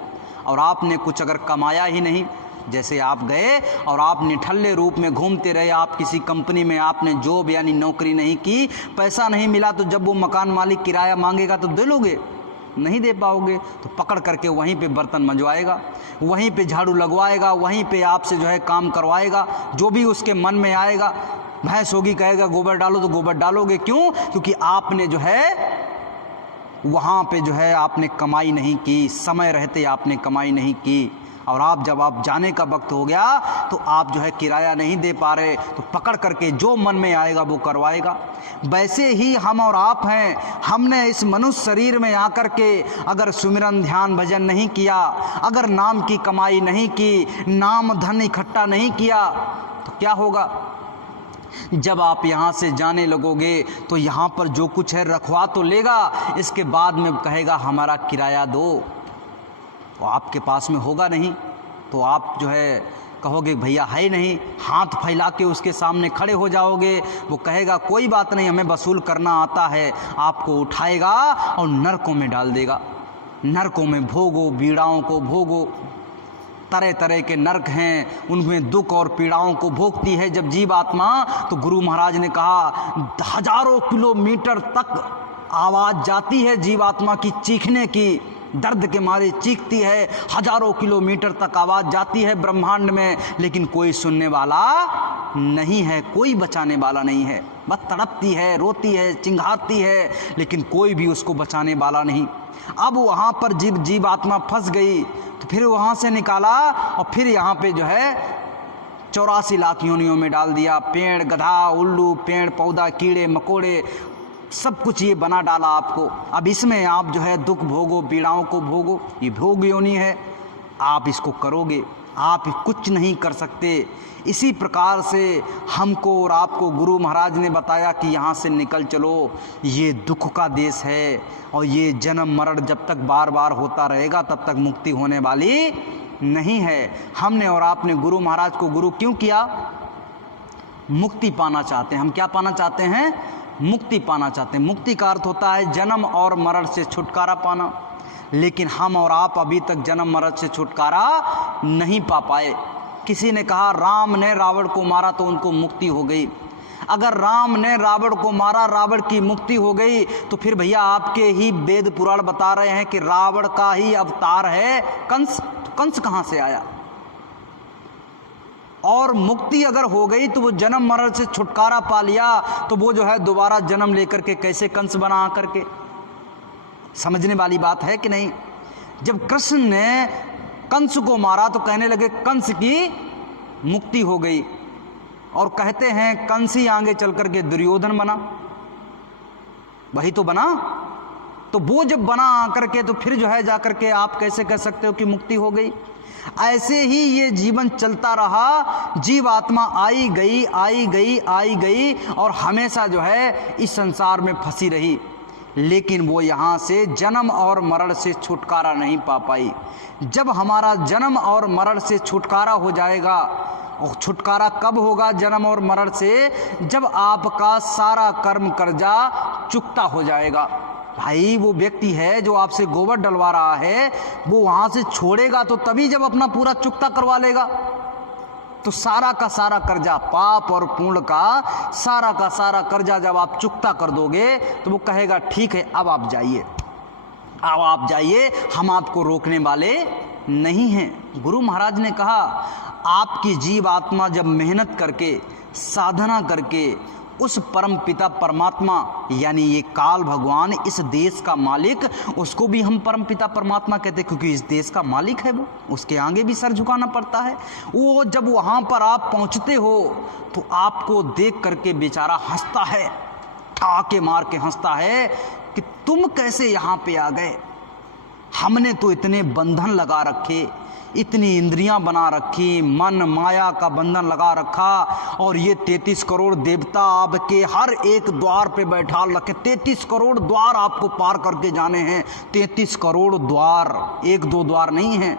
और आपने कुछ अगर कमाया ही नहीं, जैसे आप गए और आप निठल्ले रूप में घूमते रहे, आप किसी कंपनी में आपने जॉब यानी नौकरी नहीं की, पैसा नहीं मिला, तो जब वो मकान मालिक किराया मांगेगा तो दे लोगे? नहीं दे पाओगे। तो पकड़ करके वहीं पे बर्तन मंजवाएगा, वहीं पे झाड़ू लगवाएगा, वहीं पे आपसे जो है काम करवाएगा, जो भी उसके मन में आएगा। भैंस होगी, कहेगा गोबर डालो तो गोबर डालोगे। क्यों? क्योंकि आपने जो है वहाँ पे जो है आपने कमाई नहीं की, समय रहते आपने कमाई नहीं की, और आप जब आप जाने का वक्त हो गया तो आप जो है किराया नहीं दे पा रहे, तो पकड़ करके जो मन में आएगा वो करवाएगा। वैसे ही हम और आप हैं। हमने इस मनुष्य शरीर में आकर के अगर सुमिरन, ध्यान, भजन नहीं किया, अगर नाम की कमाई नहीं की, नाम धन इकट्ठा नहीं किया, तो क्या होगा? जब आप यहाँ से जाने लगोगे तो यहाँ पर जो कुछ है रखवा तो लेगा, इसके बाद में कहेगा हमारा किराया दो, तो आपके पास में होगा नहीं। तो आप जो है कहोगे भैया है नहीं, हाथ फैला के उसके सामने खड़े हो जाओगे। वो कहेगा कोई बात नहीं, हमें वसूल करना आता है। आपको उठाएगा और नरकों में डाल देगा। नरकों में भोगो, पीड़ाओं को भोगो। तरह तरह के नरक हैं, उनमें दुख और पीड़ाओं को भोगती है जब जीव आत्मा। तो गुरु महाराज ने कहा हजारों किलोमीटर तक आवाज़ जाती है जीवात्मा की चीखने की, दर्द के मारे चीखती है, हजारों किलोमीटर तक आवाज़ जाती है ब्रह्मांड में, लेकिन कोई सुनने वाला नहीं है, कोई बचाने वाला नहीं है। बस तड़पती है, रोती है, चिंघाती है, लेकिन कोई भी उसको बचाने वाला नहीं। अब वहाँ पर जीव आत्मा फंस गई, तो फिर वहाँ से निकाला और फिर यहाँ पे जो है 84 लाख योनियों में डाल दिया। पेड़, गधा, उल्लू, पेड़ पौधा, कीड़े मकोड़े, सब कुछ ये बना डाला आपको। अब इसमें आप जो है दुख भोगो, पीड़ाओं को भोगो। ये भोग योनि है, आप इसको करोगे, आप कुछ नहीं कर सकते। इसी प्रकार से हमको और आपको गुरु महाराज ने बताया कि यहाँ से निकल चलो, ये दुख का देश है और ये जन्म मरण जब तक बार बार होता रहेगा तब तक मुक्ति होने वाली नहीं है। हमने और आपने गुरु महाराज को गुरु क्यों किया? मुक्ति पाना चाहते हैं। हम क्या पाना चाहते हैं? मुक्ति पाना चाहते हैं। मुक्ति का अर्थ होता है जन्म और मरण से छुटकारा पाना। लेकिन हम और आप अभी तक जन्म मरण से छुटकारा नहीं पा पाए। किसी ने कहा राम ने रावण को मारा तो उनको मुक्ति हो गई। अगर राम ने रावण को मारा, रावण की मुक्ति हो गई, तो फिर भैया आपके ही वेद पुराण बता रहे हैं कि रावण का ही अवतार है कंस। तो कंस कहां से आया? और मुक्ति अगर हो गई तो वो जन्म मरण से छुटकारा पा लिया, तो वो जो है दोबारा जन्म लेकर के कैसे कंस बना करके? समझने वाली बात है कि नहीं? जब कृष्ण ने कंस को मारा तो कहने लगे कंस की मुक्ति हो गई, और कहते हैं कंस ही आगे चल करके दुर्योधन बना। वही तो बना। तो वो जब बना आकर के, तो फिर जो है जाकर के आप कैसे कह सकते हो कि मुक्ति हो गई? ऐसे ही ये जीवन चलता रहा, जीव आत्मा आई गई आई गई आई गई और हमेशा जो है इस संसार में फंसी रही, लेकिन वो यहाँ से जन्म और मरण से छुटकारा नहीं पा पाई। जब हमारा जन्म और मरण से छुटकारा हो जाएगा, और छुटकारा कब होगा जन्म और मरण से? जब आपका सारा कर्म कर्जा चुकता हो जाएगा। भाई वो व्यक्ति है जो आपसे गोबर डलवा रहा है, वो वहां से छोड़ेगा तो तभी जब अपना पूरा चुकता करवा लेगा। तो सारा का सारा कर्जा, पाप और पुण्य का सारा कर्जा जब आप चुकता कर दोगे, तो वो कहेगा ठीक है अब आप जाइए, अब आप जाइए, हम आपको रोकने वाले नहीं हैं। गुरु महाराज ने कहा आपकी जीव आत्मा जब मेहनत करके साधना करके उस परम पिता परमात्मा यानी ये काल भगवान, इस देश का मालिक, उसको भी हम परम पिता परमात्मा कहते हैं क्योंकि इस देश का मालिक है वो, उसके आगे भी सर झुकाना पड़ता है। वो जब वहाँ पर आप पहुँचते हो तो आपको देख करके बेचारा हंसता है, ठाके मार के हंसता है कि तुम कैसे यहाँ पे आ गए? हमने तो इतने बंधन लगा रखे, इतनी इंद्रियां बना रखी, मन माया का बंधन लगा रखा, और ये 33 करोड़ देवता आपके हर एक द्वार पे बैठा रखे। 33 करोड़ द्वार आपको पार करके जाने हैं। 33 करोड़ द्वार, एक दो द्वार नहीं हैं।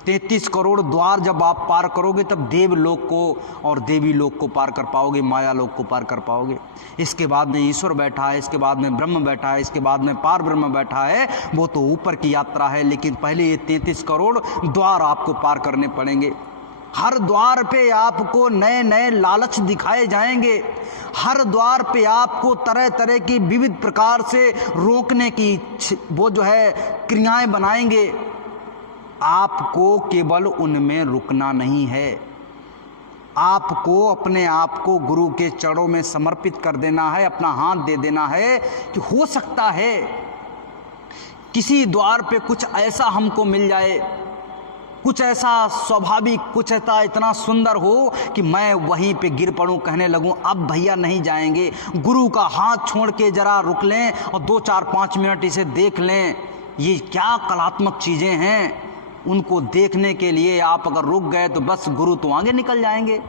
33 करोड़ द्वार जब आप पार करोगे तब देवलोक को और देवी लोक को पार कर पाओगे, माया लोक को पार कर पाओगे। इसके बाद में ईश्वर बैठा है, इसके बाद में ब्रह्म बैठा है, इसके बाद में पार ब्रह्म बैठा है, वो तो ऊपर की यात्रा है। लेकिन पहले ये 33 करोड़ द्वार आपको पार करने पड़ेंगे। हर द्वार पे आपको नए नए लालच दिखाए जाएंगे, हर द्वार पे आपको तरह तरह की विविध प्रकार से रोकने की वो जो है क्रियाएं बनाएंगे। आपको केवल उनमें रुकना नहीं है, आपको अपने आप को गुरु के चरणों में समर्पित कर देना है, अपना हाथ दे देना है कि हो सकता है किसी द्वार पे कुछ ऐसा हमको मिल जाए, कुछ ऐसा स्वाभाविक, कुछ ऐसा इतना सुंदर हो कि मैं वहीं पे गिर पड़ूं, कहने लगूं अब भैया नहीं जाएंगे। गुरु का हाथ छोड़ के जरा रुक लें और 2-4-5 मिनट इसे देख लें। ये क्या कलात्मक चीज़ें हैं, उनको देखने के लिए आप अगर रुक गए तो बस गुरु तो आगे निकल जाएंगे।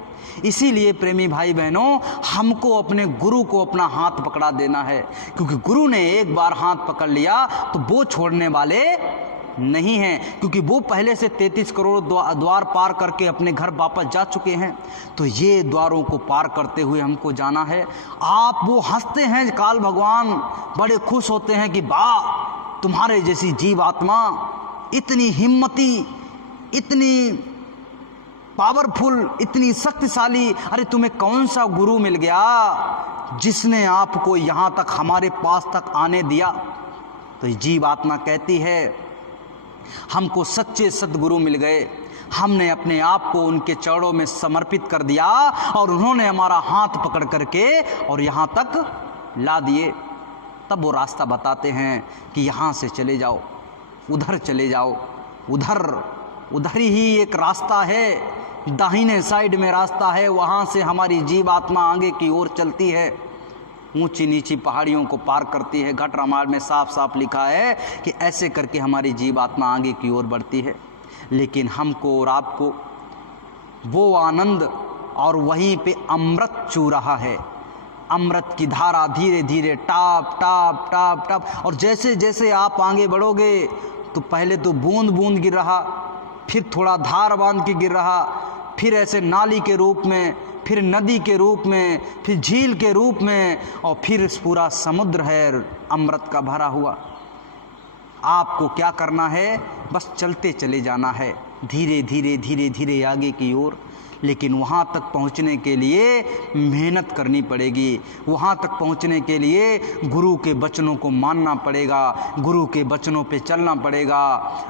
इसीलिए प्रेमी भाई बहनों, हमको अपने गुरु को अपना हाथ पकड़ा देना है, क्योंकि गुरु ने एक बार हाथ पकड़ लिया तो वो छोड़ने वाले नहीं हैं, क्योंकि वो पहले से 33 करोड़ द्वार पार करके अपने घर वापस जा चुके हैं। तो ये द्वारों को पार करते हुए हमको जाना है। आप वो हंसते हैं काल भगवान, बड़े खुश होते हैं कि वाह तुम्हारे जैसी जीव आत्मा इतनी हिम्मती, इतनी पावरफुल, इतनी शक्तिशाली, अरे तुम्हें कौन सा गुरु मिल गया जिसने आपको यहाँ तक हमारे पास तक आने दिया? तो जीव आत्मा कहती है हमको सच्चे सद्गुरु मिल गए, हमने अपने आप को उनके चरणों में समर्पित कर दिया और उन्होंने हमारा हाथ पकड़ करके और यहाँ तक ला दिए। तब वो रास्ता बताते हैं कि यहाँ से चले जाओ, उधर चले जाओ, उधर ही एक रास्ता है, दाहिने साइड में रास्ता है, वहाँ से हमारी जीव आत्मा आगे की ओर चलती है, ऊंची नीची पहाड़ियों को पार करती है। घट रामायण में साफ साफ लिखा है कि ऐसे करके हमारी जीव आत्मा आगे की ओर बढ़ती है। लेकिन हमको और आपको वो आनंद और वहीं पे अमृत चू रहा है, अमृत की धारा धीरे धीरे टाप टाप टाप टाप, और जैसे जैसे आप आगे बढ़ोगे तो पहले तो बूंद बूंद गिर रहा, फिर थोड़ा धार बांध के गिर रहा, फिर ऐसे नाली के रूप में, फिर नदी के रूप में, फिर झील के रूप में, और फिर पूरा समुद्र है अमृत का भरा हुआ। आपको क्या करना है, बस चलते चले जाना है, धीरे धीरे धीरे धीरे आगे की ओर। लेकिन वहाँ तक पहुँचने के लिए मेहनत करनी पड़ेगी। वहाँ तक पहुँचने के लिए गुरु के वचनों को मानना पड़ेगा, गुरु के वचनों पे चलना पड़ेगा,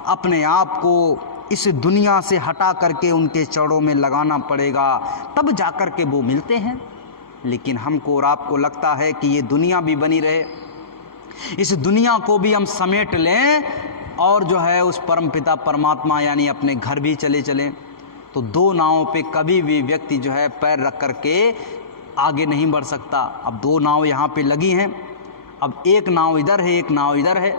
अपने आप को इस दुनिया से हटा करके उनके चरणों में लगाना पड़ेगा, तब जाकर के वो मिलते हैं। लेकिन हमको और आपको लगता है कि ये दुनिया भी बनी रहे, इस दुनिया को भी हम समेट लें और जो है उस परमपिता परमात्मा यानी अपने घर भी चले चलें। तो दो नावों पे कभी भी व्यक्ति जो है पैर रख करके आगे नहीं बढ़ सकता। अब दो नाव यहाँ पे लगी हैं, अब एक नाव इधर है, एक नाव इधर है,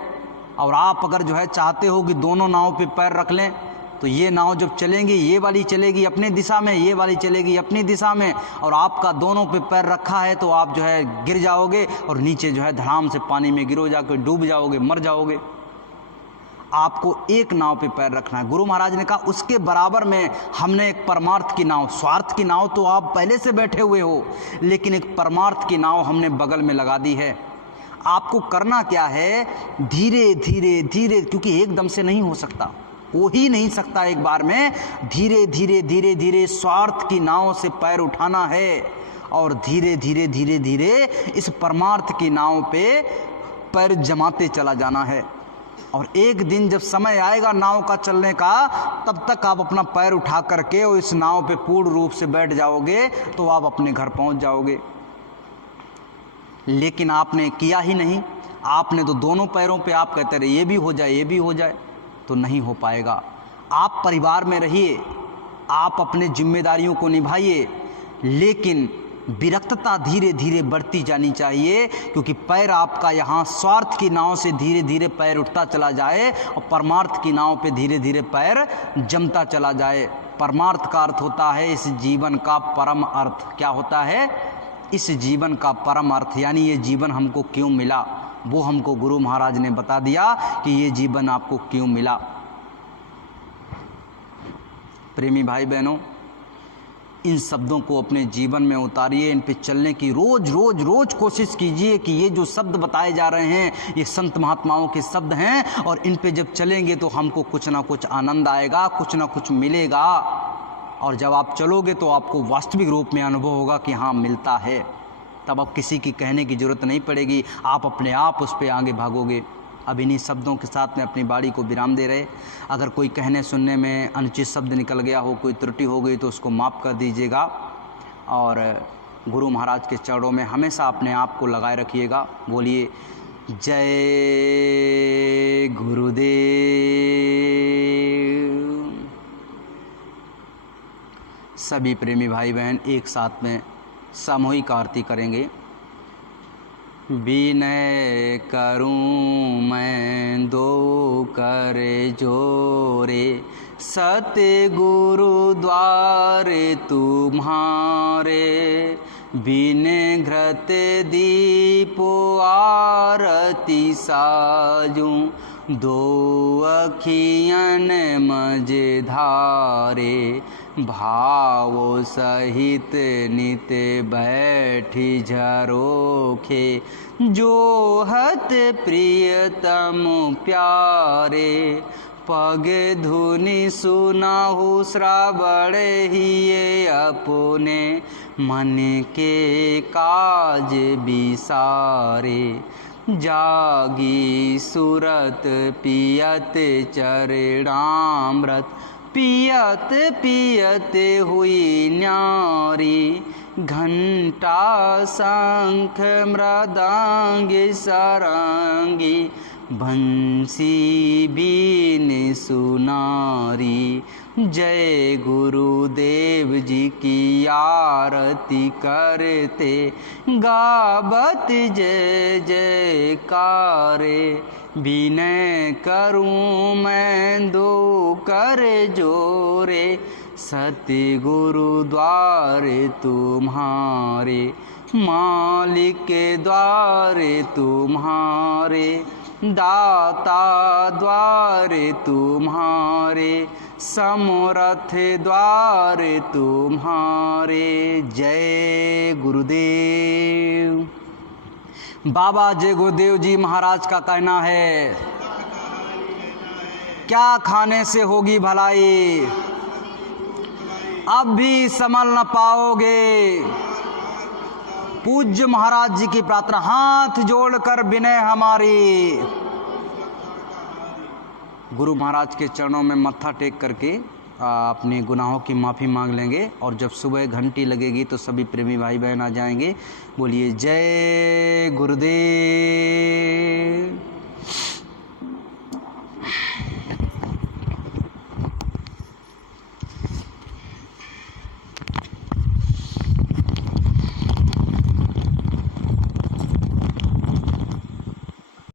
और आप अगर जो है चाहते हो कि दोनों नाव पे पैर रख लें, तो ये नाव जब चलेंगी, ये वाली चलेगी अपनी दिशा में, ये वाली चलेगी अपनी दिशा में, और आपका दोनों पे पैर रखा है तो आप जो है गिर जाओगे और नीचे जो है धड़ाम से पानी में गिरो जाकर डूब जाओगे, मर जाओगे। आपको एक नाव पे पैर रखना है। गुरु महाराज ने कहा उसके बराबर में हमने एक परमार्थ की नाव, स्वार्थ की नाव तो आप पहले से बैठे हुए हो, लेकिन एक परमार्थ की नाव हमने बगल में लगा दी है। आपको करना क्या है, धीरे धीरे धीरे, क्योंकि एकदम से नहीं हो सकता, हो ही नहीं सकता एक बार में, धीरे धीरे धीरे धीरे स्वार्थ की नाव से पैर उठाना है और धीरे धीरे धीरे धीरे इस परमार्थ की नाव पे पैर जमाते चला जाना है। और एक दिन जब समय आएगा नाव का चलने का, तब तक आप अपना पैर उठा करके और इस नाव पे पूर्ण रूप से बैठ जाओगे तो आप अपने घर पहुंच जाओगे। लेकिन आपने किया ही नहीं, आपने तो दोनों पैरों पे आप कहते रहे ये भी हो जाए, ये भी हो जाए, तो नहीं हो पाएगा। आप परिवार में रहिए, आप अपने जिम्मेदारियों को निभाइए, लेकिन विरक्तता धीरे धीरे बढ़ती जानी चाहिए, क्योंकि पैर आपका यहाँ स्वार्थ की नाव से धीरे धीरे पैर उठता चला जाए और परमार्थ की नाव पे धीरे धीरे पैर जमता चला जाए। परमार्थ का अर्थ होता है इस जीवन का परम अर्थ। क्या होता है? इस जीवन का परम अर्थ, यानी ये जीवन हमको क्यों मिला, वो हमको गुरु महाराज ने बता दिया कि ये जीवन आपको क्यों मिला। प्रेमी भाई बहनों, इन शब्दों को अपने जीवन में उतारिए, इन पे चलने की रोज रोज रोज कोशिश कीजिए कि ये जो शब्द बताए जा रहे हैं ये संत महात्माओं के शब्द हैं, और इन पे जब चलेंगे तो हमको कुछ ना कुछ आनंद आएगा, कुछ ना कुछ मिलेगा। और जब आप चलोगे तो आपको वास्तविक रूप में अनुभव होगा कि हाँ मिलता है, तब अब किसी की कहने की ज़रूरत नहीं पड़ेगी, आप अपने आप उस पर आगे भागोगे। अब इन्हीं शब्दों के साथ में अपनी बाड़ी को विराम दे रहे। अगर कोई कहने सुनने में अनुचित शब्द निकल गया हो, कोई त्रुटि हो गई, तो उसको माफ़ कर दीजिएगा, और गुरु महाराज के चरणों में हमेशा अपने आप को लगाए रखिएगा। बोलिए जय गुरुदेव। सभी प्रेमी भाई बहन एक साथ में सामूहिक आरती करेंगे। विनय करूं मैं दो कर जोरे, सतगुरु द्वारे तुम्हारे, बिन घृत दीपो आरती साजूं, दो अखियन मझधारे, भावो सहित नित बैठी झरोखे, जो हत प्रियतम प्यारे, पग धुनि सुनाहु श्रवण हिये अपने, मन के काज बिसारे, जागी सुरत पियत चरणामृत, पियत पियत हुई न्यारी, घंटा शंख मृदंग सारंगी, बंसी बीन सुनारी। जय गुरुदेव जी की आरती करते, गावत जय जयकारे, विनय करूं मैं दो कर जोरे, सतगुरु द्वारे तुम्हारे, मालिक के द्वारे तुम्हारे, दाता द्वारे तुम्हारे, समर्थ द्वारे तुम्हारे। जय गुरुदेव। बाबा जय गुरुदेव जी महाराज का कहना है, क्या खाने से होगी भलाई, अब भी संभल न पाओगे। पूज्य महाराज जी की प्रार्थना, हाथ जोड़कर विनय हमारी। गुरु महाराज के चरणों में मत्था टेक करके अपने गुनाहों की माफ़ी मांग लेंगे और जब सुबह घंटी लगेगी तो सभी प्रेमी भाई बहन आ जाएंगे। बोलिए जय गुरुदेव।